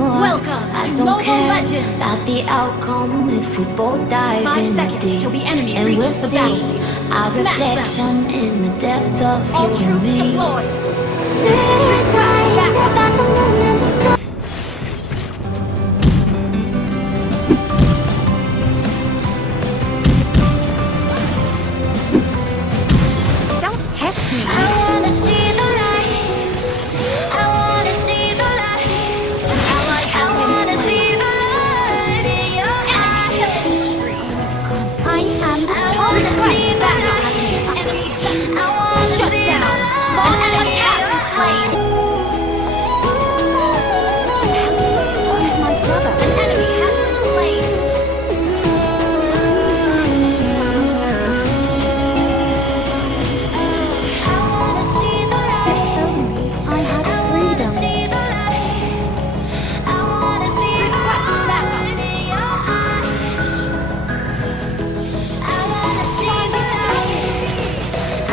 anymore. Welcome I to don't Mobile care Legends. about the outcome if we both dive 5 in seconds deep. till the enemy And we'll reaches the see battlefield. our Smash them. reflection in the depth of All you and troops me. deployed. Midnight, backup. about the moon and the sun. Don't test me. I wanna see the light. I wanna see the light. I wanna see the light in your eyes. I am the I top wanna threat. see the light. I wanna Shut see down. the light. Launch attack. Slain. My brother. An enemy has been slain. I wanna see the light. I had I wanna freedom. see the light. I wanna see the light in your eyes. I wanna see the light.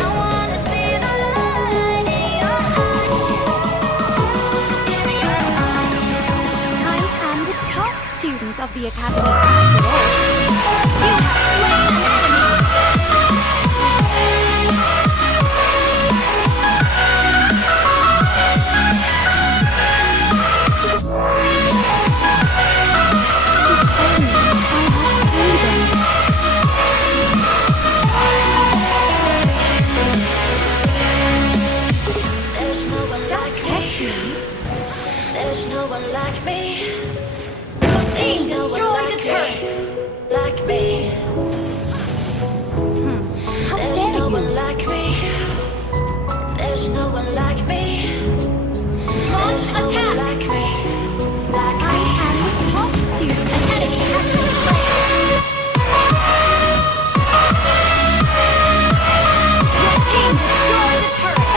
I wanna see the light in your eyes. I am the top student of the academy after all. You have slain an enemy. There's no one like Test me. me. There's no one like me. Your team There's no one destroyed a like turret. Like me. How There's dare no you? one like me. There's no one like me. Launch There's no one attack. like me. Like I me. am the top student. An enemy has been slain. Your team destroyed a turret.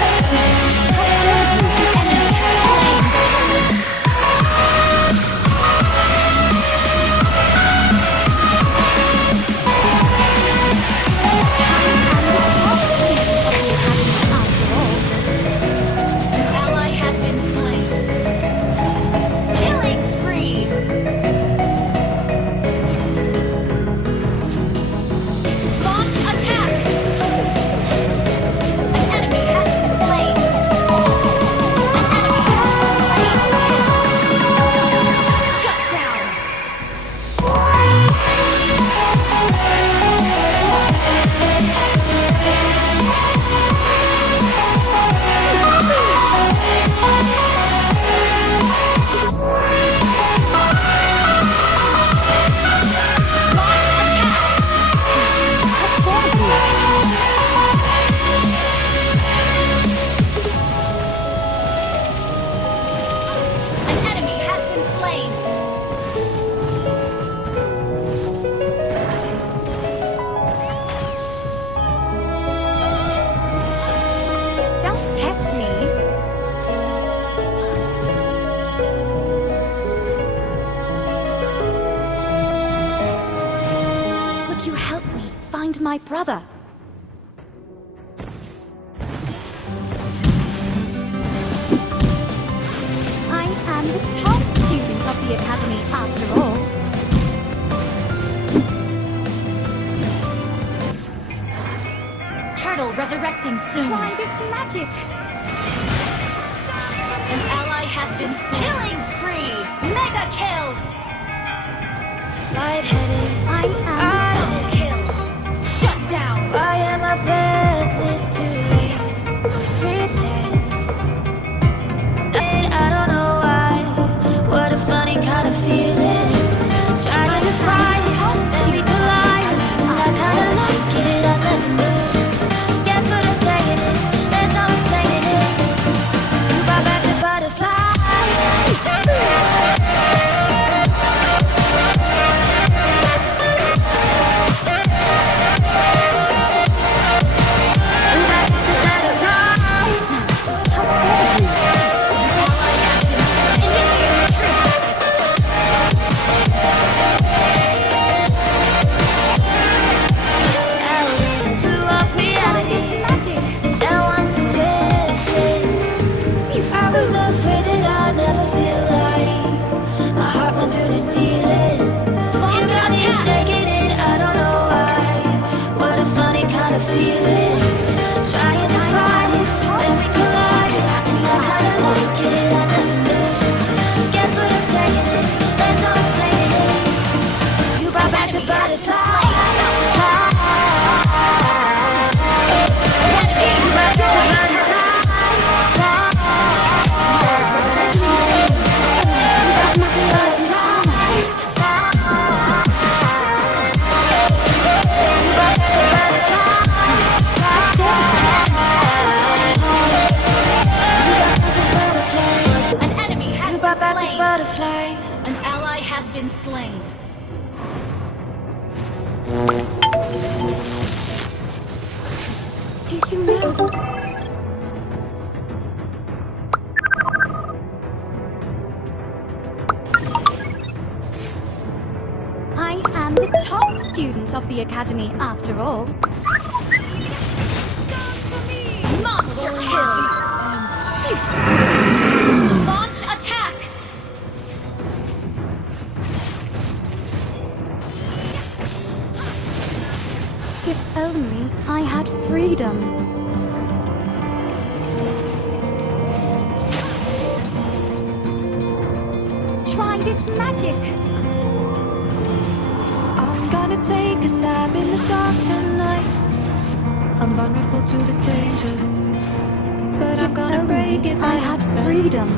How dare you? The enemy has slain the turret. An ally has been slain. Killing spree. Launch attack. An enemy has been slain. An enemy has been slain. Shut down. Launch attack. How dare you? An enemy has been slain. Don't test me. Would you help me find my brother? I am the top student of the academy after all. Turtle resurrecting soon. Try this magic. An ally has been slain. Killing spree. Mega kill. Lightheaded. I am double kill. Shut down. Why am I breathless too late to pretend? I don't know why. What a funny kind of feeling. Trying to fight it, then we collide. And I kinda like it, I never knew. Guess what I'm saying is, there's no explaining it. You brought back the butterflies. slain. Do you know? I am the top student of the academy after all. Monster kill! Launch attack! If only I had freedom. Try this magic. I'm gonna take a stab in the dark tonight. I'm vulnerable to the danger, but I'm gonna break if I had freedom.